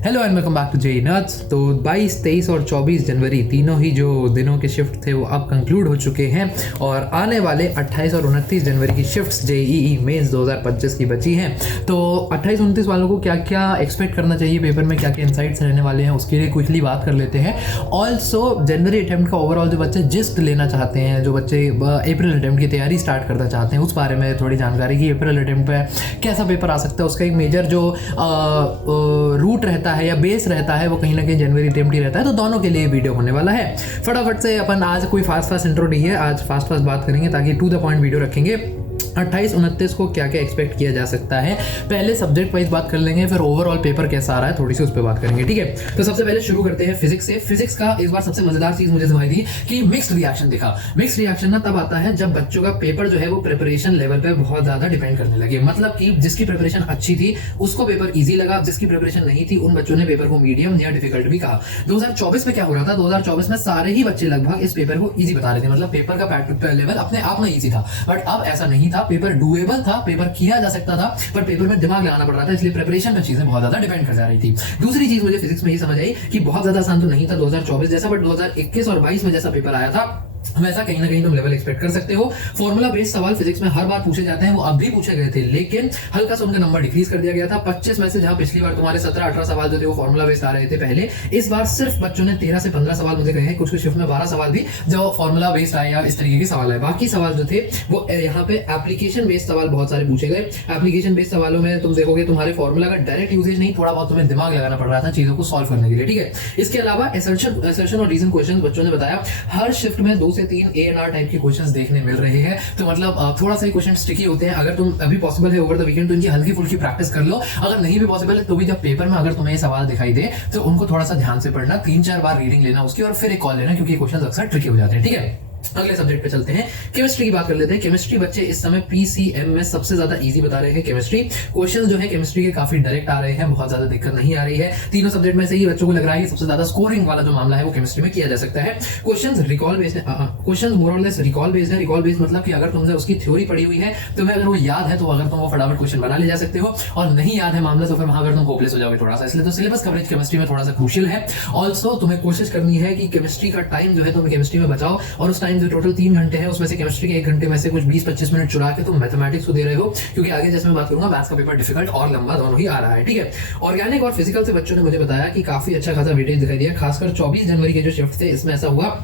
Hello and welcome back to JEE Nuts. तो 22, 23 और 24 जनवरी तीनों ही जो दिनों के शिफ्ट थे वो अब कंक्लूड हो चुके हैं और आने वाले 28 और 29 जनवरी की शिफ्ट्स जेईई मेंस 2025 की बची हैं। तो 28, 29 वालों को क्या क्या एक्सपेक्ट करना चाहिए पेपर में, क्या क्या इंसाइट्स रहने वाले हैं, उसके लिए क्विकली बात कर लेते हैं। ऑल्सो जनवरी अटेम्प्ट का ओवरऑल जो बच्चे जिस्ट लेना चाहते हैं, जो बच्चे अप्रैल अटेम्प्ट की तैयारी स्टार्ट करना चाहते हैं, उस बारे में थोड़ी जानकारी की अप्रैल अटेम्प्ट पे कैसा पेपर आ सकता है, उसका एक मेजर जो रूट रहता है या बेस रहता है वो कहीं ना कहीं जनवरी अटेम्प्ट ही रहता है। तो दोनों के लिए वीडियो होने वाला है। फटाफट से अपन आज कोई फास्ट इंट्रो नहीं है, आज फास्ट बात करेंगे ताकि टू द पॉइंट वीडियो रखेंगे। 28, 29 को क्या क्या एक्सपेक्ट किया जा सकता है, पहले सब्जेक्ट वाइज बात कर लेंगे, फिर ओवरऑल पेपर कैसा आ रहा है थोड़ी सी उस पर बात करेंगे, ठीक है। तो सबसे पहले शुरू करते हैं फिजिक्स से। फिजिक्स का इस बार सबसे मजेदार चीज मुझे समझ दी कि मिक्स्ड रिएक्शन दिखा। मिक्स्ड रिएक्शन ना तब आता है जब बच्चों का पेपर जो है वो प्रिपरेशन लेवल पे बहुत ज्यादा डिपेंड करने लगे। मतलब कि जिसकी प्रिपरेशन अच्छी थी उसको पेपर इजी लगा, जिसकी प्रिपरेशन नहीं थी उन बच्चों ने पेपर को मीडियम या डिफिकल्ट भी कहा। 2024 में क्या हो रहा था, 2024 में सारे ही बच्चे लगभग इस पेपर को इजी बता रहे थे, मतलब पेपर का लेवल अपने आप में इजी था। बट अब ऐसा नहीं था, पेपर डुएबल था, पेपर किया जा सकता था, पर पेपर में दिमाग लगाना पड़ रहा था, इसलिए प्रिपरेशन में चीजें बहुत ज्यादा डिपेंड कर जा रही थी। दूसरी चीज मुझे फिजिक्स में ये समझ आई कि बहुत ज्यादा आसान तो नहीं था 2024 जैसा, बट 2021 और 22 में जैसा पेपर आया था वैसा कहीं ना कहीं तुम लेवल एक्सपेक्ट कर सकते हो। फॉर्मूला बेस्ड सवाल फिजिक्स में हर बार पूछे जाते हैं, वो अब भी पूछे गए थे, लेकिन हल्का सा उनका नंबर डिक्रीज कर दिया गया था। 25 में से जहां पिछली बार तुम्हारे 17-18 सवाल जो थे वो फॉर्मूला बेस्ड आ रहे थे पहले, इस बार सिर्फ बच्चों ने 13 से 15 सवाल मुझे कहे हैं, कुछ शिफ्ट में 12 सवाल भी जो फॉर्मूला बेस्ड आए या इस तरीके के सवाल है। बाकी सवाल जो थे वो यहाँ पे एप्लीकेशन बेस्ड सवाल बहुत सारे पूछे गए। एप्लीकेशन बेस्ड सवालों में तुम देखोगे तुम्हारे फॉर्मूला का डायरेक्ट यूजेज नहीं, थोड़ा बहुत तुम्हें दिमाग लगाना पड़ रहा था चीजों को सॉल्व करने के लिए, ठीक है। इसके अलावा असर्शन और रीजन क्वेश्चन बच्चों ने बताया हर शिफ्ट में 2 से 3 ANR टाइप के क्वेश्चंस देखने मिल रहे हैं। तो मतलब थोड़ा सा क्वेश्चन ट्रिकी होते हैं। अगर तुम अभी पॉसिबल है ओवर द वीकेंड तो इनकी हल्की फुल्की प्रैक्टिस कर लो, अगर नहीं भी पॉसिबल है तो भी जब पेपर में अगर तुम्हें ये सवाल दिखाई दे तो उनको थोड़ा सा ध्यान से पढ़ना, 3-4 बार रीडिंग लेना उसकी और फिर एक कॉल लेना, क्योंकि क्वेश्चन अक्सर ट्रिकी हो जाते हैं, ठीक है। अगले सब्जेक्ट पे चलते हैं, केमिस्ट्री की बात कर लेते हैं। केमिस्ट्री बच्चे इस समय PCM में सबसे ज्यादा इजी बता रहे हैं। केमिस्ट्री क्वेश्चंस जो है केमिस्ट्री के काफी डायरेक्ट आ रहे हैं, बहुत ज्यादा दिक्कत नहीं आ रही है। तीनों सब्जेक्ट में से ही बच्चों को लग रहा है कि सबसे ज्यादा स्कोरिंग वाला जो मामला है वो केमिस्ट्री में किया जा सकता है। क्वेश्चंस रिकॉल बेस्ड है, क्वेश्चंस मोर और लेस रिकॉल बेस्ड है। रिकॉल बेस्ड मतलब कि अगर तुमने उसकी थ्योरी पढ़ी हुई है, तुम्हें अगर वो याद है तो अगर तुम वो फटाफट क्वेश्चन बना ले जा सकते हो, और नहीं याद है मामला तो फिर वहां अगर तुम होपलेस हो जाओगे थोड़ा सा। इसलिए तो सिलेबस कवरेज केमिस्ट्री में थोड़ा सा क्रूशियल है। ऑल्सो तुम्हें कोशिश करनी है कि केमिस्ट्री का टाइम जो है तुम केमिस्ट्री में बचाओ, और उस टाइम जो टोटल 3 घंटे है उसमें से केमिस्ट्री के 1 घंटे में से कुछ 20-25 मिनट चुरा के तुम मैथमेटिक्स को दे रहे हो, क्योंकि आगे जैसे मैं बात करूंगा मैथ्स का पेपर डिफिकल्ट और लंबा दोनों ही आ रहा है, ठीक है। ऑर्गेनिक और फिजिकल से बच्चों ने मुझे बताया कि काफी अच्छा खासा वेटेज दिखाई दिया, खासकर 24 जनवरी के जो शिफ्ट थे इसमें ऐसा हुआ।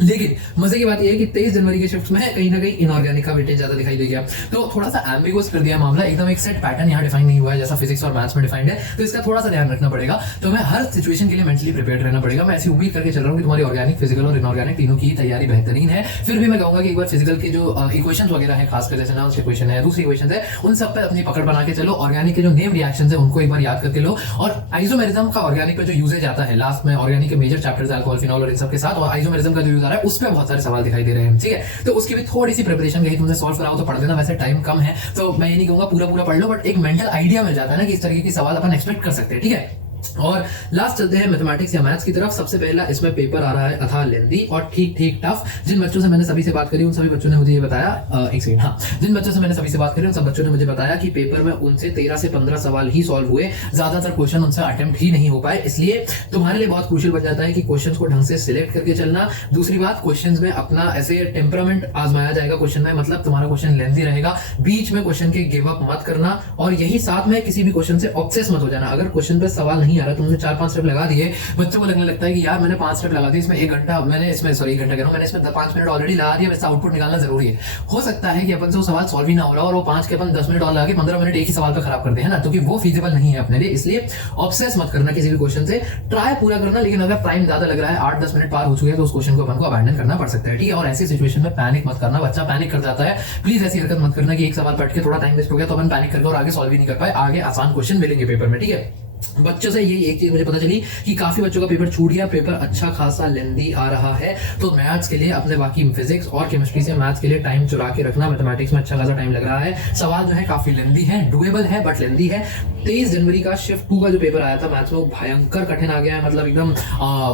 लेकिन मजे की बात यह है कि 23 जनवरी के शिफ्ट में कहीं ना कहीं इनऑर्गेनिक का वेटेज ज्यादा दिखाई दे गया, तो थोड़ा सा एम्बिगुअस कर दिया मामला, एकदम एक सेट पैटर्न यहाँ डिफाइन नहीं हुआ है जैसा फिजिक्स और मैथ्स में डिफाइंड है। तो इसका थोड़ा सा ध्यान रखना पड़ेगा, तो मैं हर सिचुएशन के लिए मेंटली प्रिपेयर रहना पड़ेगा। मैं ऐसी उम्मीद करके चल रहा हूँ कि तुम्हारी ऑर्गेनिक, फिजिकल और इनऑर्गेनिक तीनों की तैयारी बेहतरीन है। फिर भी मैं कहूंगा कि एक बार फिजिकल के जो इक्वेशन वगैरह है, खासकर जैसे नाउंस इक्वेशन है, दूसरी इक्वेशन है, उन सब पे अपनी पकड़ बना के चलो। ऑर्गेनिक के जो नेम रिएक्शन है उनको एक बार याद करके लो, और आइसोमेरिज्म का ऑर्गेनिक पे जो यूजेज आता है लास्ट में, ऑर्गेनिक के मेजर चैप्टर्स अल्कोहल, फिनॉल और इन सब के साथ, और आइसोमेरिज्म का जो यूज आ रहा है उस पर बहुत सारे सवाल दिखाई दे रहे हैं, ठीक है। तो उसकी भी थोड़ी सी प्रिपरेशन कहीं तुमने सॉल्व कराओ तो पढ़ देना, वैसे टाइम कम है तो मैं ये नहीं कहूंगा पूरा पढ़ लो, बट एक मेंटल आइडिया मिल जाता है ना कि इस तरीके के सवाल अपन एक्सपेक्ट कर सकते हैं, ठीक है। और लास्ट चलते हैं मैथमेटिक्स या मैथ्स की तरफ। सबसे पहला इसमें पेपर आ रहा है अथाह लेंदी और ठीक टफ। जिन बच्चों से मैंने सभी से बात करी उन सभी बच्चों ने मुझे ये बताया, एक सेकंड, हाँ, जिन बच्चों से मैंने सभी से बात करी उन सब बच्चों ने मुझे बताया कि पेपर में उनसे 13 से 15 सवाल ही सॉल्व हुए, ज्यादातर क्वेश्चन उनसे अटेम्प्ट ही नहीं हो पाए। इसलिए तुम्हारे लिए बहुत क्रूशियल बन जाता है कि क्वेश्चन को ढंग से सिलेक्ट करके चलना। दूसरी बात, क्वेश्चन में अपना ऐसे टेम्परामेंट आजमाया जाएगा क्वेश्चन में, मतलब तुम्हारा क्वेश्चन लेंदी रहेगा, बीच में क्वेश्चन के गिव अप मत करना, और यही साथ में किसी भी क्वेश्चन से ऑब्सेस मत हो जाना। अगर क्वेश्चन पे सवाल नहीं आ रहा, तुमने 4-5 स्टेप लगा दिए, बच्चों को लगने लगता है कि यार मैंने 5 स्टेप लगा दिए, इसमें 1 घंटा मैंने इसमें 1 घंटा कह रहा हूं, मैंने इसमें 5 मिनट ऑलरेडी लगा दिया, वैसा आउटपुट निकालना जरूरी है। हो सकता है कि अपन से वो सवाल सॉल्व ही ना हो रहा और वो 5 के अपन 10 मिनट और लगा के 15 मिनट एक ही सवाल पे खराब कर दे, है ना, क्योंकि वो फीजिबल नहीं है अपने लिए। इसलिए ऑब्सेस मत करना किसी भी क्वेश्चन से, ट्राई पूरा करना, लेकिन अगर टाइम ज्यादा लग रहा है, 8-10 मिनट पार हो चुके हैं, तो उस क्वेश्चन को अपन को अबैंडन करना पड़ सकता है, ठीक है। और ऐसी सिचुएशन में पैनिक मत करना, बच्चा पैनिक कर जाता है, प्लीज ऐसी हरकत मत करना कि एक सवाल पढ़ के थोड़ा टाइम वेस्ट हो गया तो अपन पैनिक करके और आगे सॉल्व ही नहीं कर पाए, आगे आसान क्वेश्चन मिलेंगे पेपर में, ठीक है। बच्चों से यही एक चीज मुझे पता चली कि काफी बच्चों का पेपर छूट गया, पेपर अच्छा खासा लेंदी आ रहा है, तो मैथ्स के लिए अपने बाकी फिजिक्स और केमिस्ट्री से मैथ्स के लिए टाइम चुरा के रखना। मैथमेटिक्स में अच्छा खासा टाइम लग रहा है, सवाल जो है काफी लेंदी है, डुएबल है बट लेंदी है। 23 जनवरी का शिफ्ट 2 का जो पेपर आया था मैथ्स में वो भयंकर कठिन आ गया है, मतलब एकदम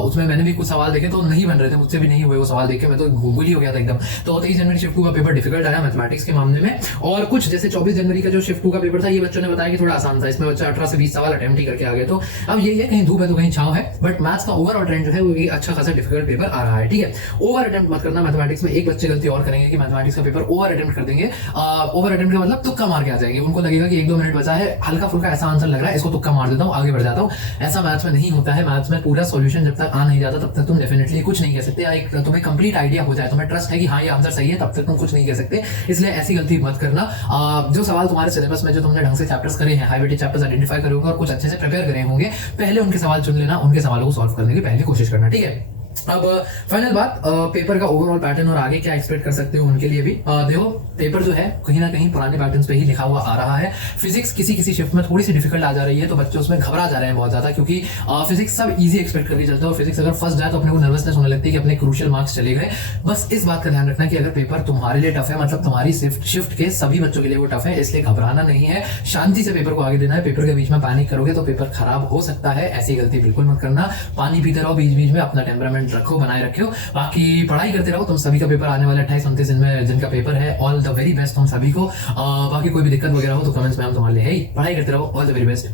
उसमें मैंने भी कुछ सवाल देखे तो नहीं बन रहे थे, मुझसे भी नहीं हुए वो सवाल देखे, मैं तो गूगल ही हो गया था एकदम। तो 23 जनवरी शिफ्ट 2 का पेपर डिफिकल्ट आया मैथमेटिक्स के मामले में। और कुछ जैसे 24 जनवरी का जो शिफ्ट 2 का पेपर था, ये बच्चों ने बताया कि थोड़ा आसान था, इसमें बच्चा 18 से 20 सवाल अटेम्प्ट ही करके करके आ गए। तो अब यही है, कहीं धूप है तो कहीं छांव है, बट मैथ्स का ओवरऑल ट्रेंड जो है वो अच्छा खासा डिफिकल्ट पेपर आ रहा है। ठीक है, ओवर अटेम्प्ट मत करना मैथमेटिक्स में। एक बच्चे गलती और करेंगे कि मैथमेटिक्स का पेपर ओवर अटेम्प्ट कर देंगे। ओवर अटेम्प्ट का मतलब तुक्का मार के आ जाएंगे। उनको लगेगा कि 1-2 मिनट बचा है, हल्का फुल्का ऐसा आंसर लग रहा है, इसको तुक्का मार देता हूँ, आगे बढ़ जाता हूँ। ऐसा मैथ्स में नहीं होता है। मैथ्स में पूरा सॉल्यूशन जब तक आ नहीं जाता तब तक तुम डेफिनेटली कुछ नहीं कह सकते। या एक तुम्हें कंप्लीट आइडिया हो जाए, तुम्हें ट्रस्ट है कि हाँ ये आंसर सही है, तब तक तुम कुछ नहीं कह सकते। इसलिए ऐसी गलती मत करना। जो सवाल तुम्हारे सिलेबस में जो तुमने ढंग से चैप्टर्स करे हैं, हाई वेटेज चैप्टर्स आइडेंटिफाई करे होंगे और कुछ अच्छे से प्रिपेयर करे होंगे, पहले उनके सवाल चुन लेना, उनके सवालों को सॉल्व करने की पहले कोशिश करना। ठीक है, अब फाइनल बात, पेपर का ओवरऑल पैटर्न और आगे क्या एक्सपेक्ट कर सकते हो उनके लिए भी। देखो, पेपर जो है कहीं ना कहीं पुराने पैटर्न्स पे ही लिखा हुआ आ रहा है। फिजिक्स किसी शिफ्ट में थोड़ी सी डिफिकल्ट आ जा रही है, तो बच्चे उसमें घबरा जा रहे हैं बहुत ज्यादा, क्योंकि फिजिक्स सब इजी एक्सपेक्ट करके चलते हैं, और फिजिक्स अगर फर्स्ट जाए तो अपने को नर्वसनेस होने लगती है कि अपने क्रूशियल मार्क्स चले गए। बस इस बात का ध्यान रखना कि अगर पेपर तुम्हारे लिए टफ है, मतलब तुम्हारी शिफ्ट के सभी बच्चों के लिए वो टफ है, इसलिए घबराना नहीं है, शांति से पेपर को आगे देना है। पेपर के बीच में पैनिक करोगे तो पेपर खराब हो सकता है, ऐसी गलती बिल्कुल मत करना। पानी पीते रहो बीच बीच में, अपना टेम्परामेंट रखो, बनाए रखो, बाकी पढ़ाई करते रहो। तुम सभी का पेपर आने वाला 28-29 दिन में जिनका पेपर है, ऑल द वेरी बेस्ट तुम सभी को। बाकी कोई भी दिक्कत वगैरह हो तो कमेंट्स में हम तुम्हारे लिए है ही। पढ़ाई करते रहो, ऑल द वेरी बेस्ट।